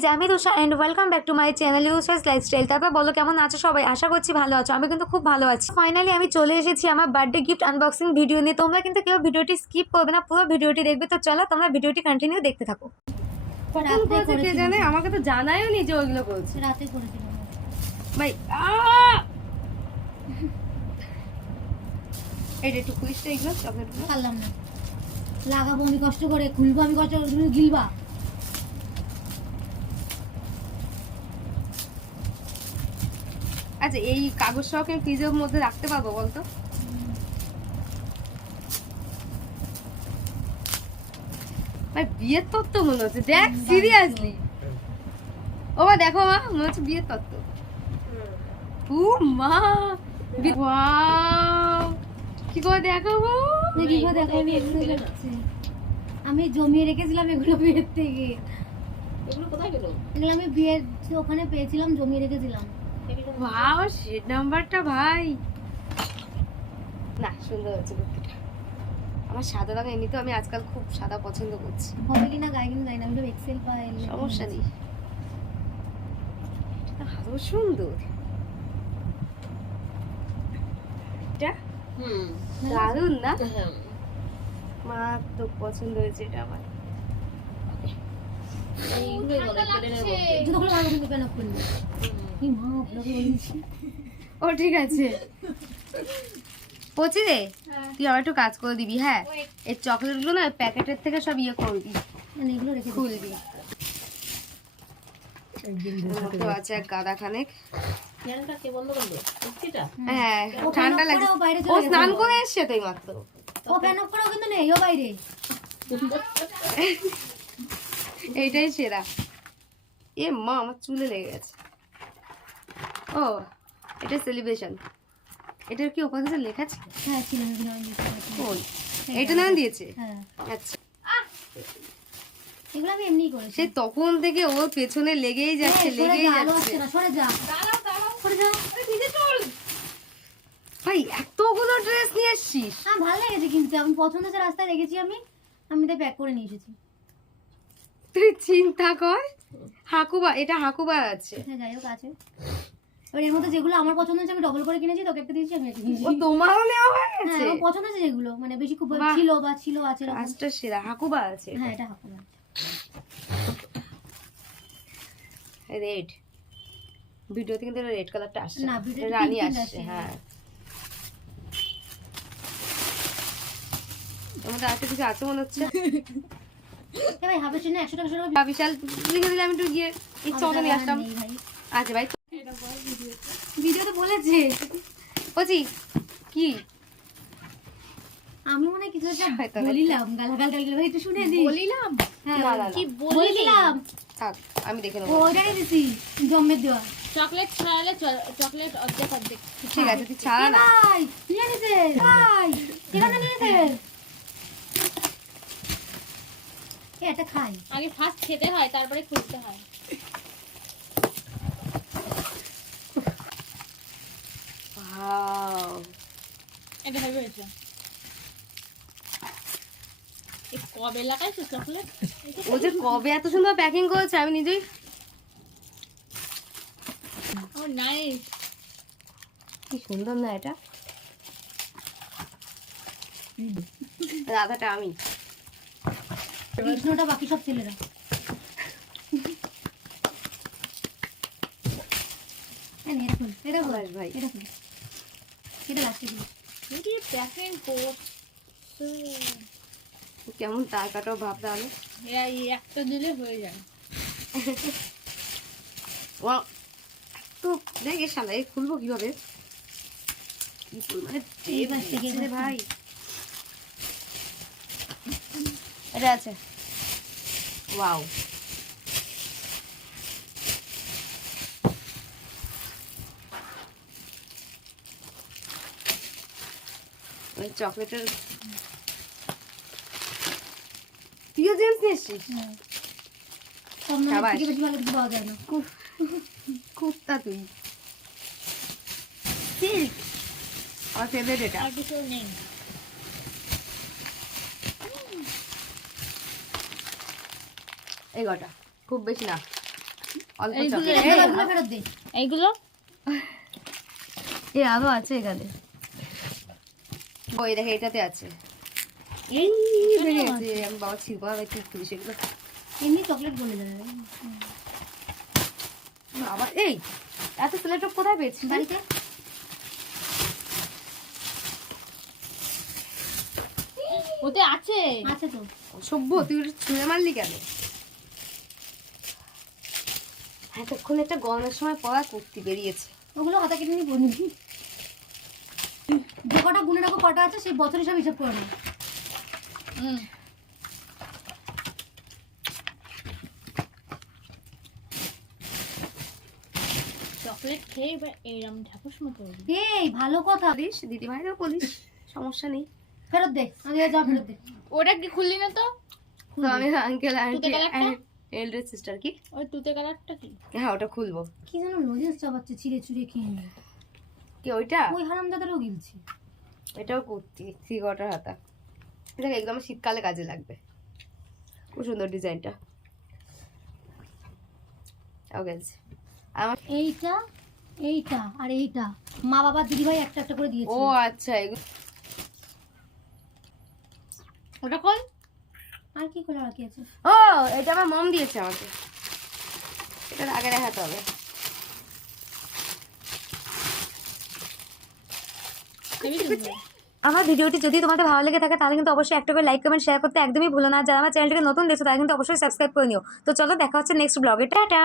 Guys, আমি Rusha and welcome back to my channel Rusha's lifestyle. তারপর বলো কেমন আছো সবাই? আশা করছি ভালো আছো। আমি কিন্তু খুব ভালো আছি। ফাইনালি আমি চলে এসেছি আমার বার্থডে গিফট আনবক্সিং ভিডিও নিয়ে। তোমরা কিন্তু কেউ ভিডিওটি স্কিপ করবে না, পুরো ভিডিওটি দেখবে। তো চলো তোমরা ভিডিওটি কন্টিনিউ দেখতে থাকো। কখন করেছে কে জানে, আমাকে তো জানাইও নি যে ওইগুলো করেছে। রাতে করেছিলাম ভাই এইটা একটু কুইজটা এগুলো চকলেটগুলো পারলাম না, লাগাবো আমি কষ্ট করে, খুলবো আমি কষ্ট করে, তুমি গিলবা। আচ্ছা, এই কাগজ সহকে ফ্রিজের মধ্যে রাখতে পারবো বলতো? ভাই বিয়ের তত্ত্ব মনে হচ্ছে, দেখ সিরিয়াসলি। ও মা দেখো, মা মনে হচ্ছে বিয়ের তত্ত্ব। ও মা ওয়াও, কি করে দেখো গো, দেখো আমি জমিয়ে রেখেছিলাম এগুলো বিয়ের থেকে। এগুলো কোথায় গেল? এগুলো আমি বিয়ের ওখানে পেয়েছিলাম, জমিয়ে রেখেছিলাম। ওয়াও শেড নাম্বারটা ভাই না, সুন্দর হয়েছে কুর্তিটা। আমার সাদা রঙ এমনিতে আমি আজকাল খুব সাদা পছন্দ করছি। হবে কিনা গায়ে কিনা গায়ে না, আমি এক্সেল পাই, সমস্যা নেই, এটা আরো সুন্দর। এটা দারুণ না? মারাত্মক পছন্দ হয়েছে এটা আমার। এইগুলোই বলে প্লেনের মধ্যে। জুতোগুলো ভালো করে কেন খুললি? কি মা আপনাকে বলেছি। ও ঠিক আছে, পচি রে, তুই আমার একটু কাজ করে দিবি। হ্যাঁ, এই চকলেট গুলো না প্যাকেটের থেকে সব ইয়ে করবি, মানে এগুলো রেখে খুলবি। আছে এক গাদা খানেক। ফ্যানটা কে বন্ধ করবে? কুর্তিটা? হ্যাঁ, ও ঠান্ডা ফ্যান অফ লাগছে। করে ও বাইরে ও চলে স্নান গেছে। করে এসছে তো মাত্র। ও ফ্যান অফ করাও কিন্তু নেই, ও বাইরে। এইটাই সেরা। এ মা, আমার চুলে লেগে গেছে। ও এটা সেলিব্রেশন, এটার কি ওপর কিছু লেখা আছে? হ্যাঁ ছিল, এগুলো আমি দিতে ওই এইটা নাম দিয়েছে। হ্যাঁ, আচ্ছা, এগুলো আমি এমনিই করেছি। সে তখন থেকে ওর পেছনে লেগেই যাচ্ছে, এই, সরে লেগেই যা, আলো যাচ্ছে। আসছে না, সরে যা। সরে যা। ভাই এতগুলো ড্রেস নিয়ে এসছিস? আমার ভালো লেগেছে কিন্তু, আমি পছন্দ হচ্ছে রাস্তায় রেখেছি, আমি তাই প্যাক করে নিয়ে এসেছি। তুই চিন্তা কর, হাকুবা, এটা হাকুবার আছে। হ্যাঁ যাই হোক আছে। এবার এর মধ্যে যেগুলো আমার পছন্দ হচ্ছে আমি ডবল করে কিনেছি, তোকে একটা দিয়েছি, আমি একটা কিনেছি। ও তোমারও নেওয়া হয়ে হ্যাঁ গেছে? আমার পছন্দ আছে যেগুলো, মানে বেশি খুব বাহ। ছিল আছে এরকম। কাজটা সেরা, হাকুবা আছে। হ্যাঁ এটা হাফ না। রেড, ভিডিওতে কিন্তু রেড কালারটা আসছে না, ভিডিওতে রানী pink আসছে। আসছে। হ্যাঁ, তোমাদের আছে কিছু আছে মনে হচ্ছে। এ ভাই হাফের জন্য 100 টাকা করে বিশাল লিখে দিলে আমি একটু গিয়ে ইচ্ছা মতো নিয়ে আসতাম। নেই ভাই, আচ্ছা ভাই, ভিডিও তো বলেছে। বলছি কি আমি মনে হয় কিছু একটা হয়তো বলিলাম, গালাগাল ভাই একটু শুনে দিই। বলিলাম হ্যাঁ না, না, না। কি বলিলাম? থাক, আমি দেখে ও নেবো। ওইটাই দিছি, জম্মের দেওয়া। চকলেট ছড়ালে চকলেট অর্ধেক অর্ধেক। ঠিক আছে, তুই ছাড়া না। ভাই নিয়ে নিতে ভাই, কেন নিয়ে নিতে? এটা খাই। আগে ফার্স্ট খেতে হয়, তারপরে খুলতে হয়। Wow! এটা হেভি হয়েছে। এই কবে লাগাইছো চকলেট? ও যে কবে এত সুন্দর প্যাকিং করেছে আমি নিজেই। ও নাইস। কি সুন্দর না এটা, রাধাটা আমি। কৃষ্ণটা বাকি সব ছেলেরা। এটা আবাস ভাই। লাস্টে দিই। কি প্যাকিং করছো? কেমন তার কাটাও ভাব তাহলে। এই একটা দিলে হয়ে যায়। Wow! তো দেখ এর সামনে খুলবো কিভাবে, কি পরিমাণে এই পাশ থেকে রে ভাই। এটা আছে, ওয়াও। ওই চকলেটের তুইও জেমস নিয়ে এসছিস? সব না সাবাস। থেকে বেশি ভালো কিছু পাওয়া যায় না। কুত্তা তুই। সিল্ক, আমার ফেভারিট এটা। আর কিছু নেই। এই কটা, খুব বেশি না। অল্প এইগুলো- চকলেট। এই ওগুলো ফেরত দে। এইগুলো এ আরো আছে এখানে। ওই দেখে এটাতে আছে। এই বেরিয়ে গেছে। আমি বাবা ছিপা হবে কি খুশি সেগুলো। এমনি চকলেট বলে যাবে বাবা এই এত সিলেক্ট কোথায় পেয়েছিস বাড়িতে। ওতে আছে। আছে তো। সভ্য তুই ওটা ছুঁড়ে মারলি কেন? এতক্ষণ একটা গরমের সময় পড়া কুর্তি বেরিয়েছে। ওগুলো হাতে কেটে নিয়ে পড়বি। যে কটা গুনে রাখো কটা আছে সেই বছর হিসাব করে নাও। হুম। চকলেট খেয়ে এবার এইরকম ঢাকুস মতো হবি। এই ভালো কথা। বলিস দিদিভাইরাও বলিস, সমস্যা নেই। ফেরত দে, আমি যা ফেরত দে। ওটা কি খুললি না তো? তো আমি আঙ্কেল তুতে কালারটা? এল্ডার সিস্টার কি? ওই তুতে কালারটা কি? হ্যাঁ ওটা খুলবো। কি যেন লজেন্স চাবাচ্ছে ছিঁড়ে চুড়ে খেয়ে নিয়ে। কি ওইটা? ওই হারামদাদারও গিলছে। এটাও কুর্তি 3/4 হাতা। এটা একদম শীতকালে কাজে লাগবে। খুব সুন্দর ডিজাইনটা। ওকে আমার এইটা এইটা আর এইটা মা বাবা দিদিভাই একটা একটা করে দিয়েছে। ও আচ্ছা এগুলো ওটা খোল। আর কি করে আর কি আছে? ও এটা আমার মম দিয়েছে আমাকে। এটা আগে দেখাতে হবে। হেবি সুন্দর। আমার ভিডিওটি যদি তোমাদের ভালো লেগে থাকে তাহলে কিন্তু অবশ্যই একটা করে লাইক কমেন্ট শেয়ার করতে একদমই ভুলো না। যারা আমার চ্যানেলটিকে নতুন দেখছো তারা কিন্তু অবশ্যই সাবস্ক্রাইব করে নিও। তো চলো দেখা হচ্ছে নেক্সট ব্লগে। টাটা।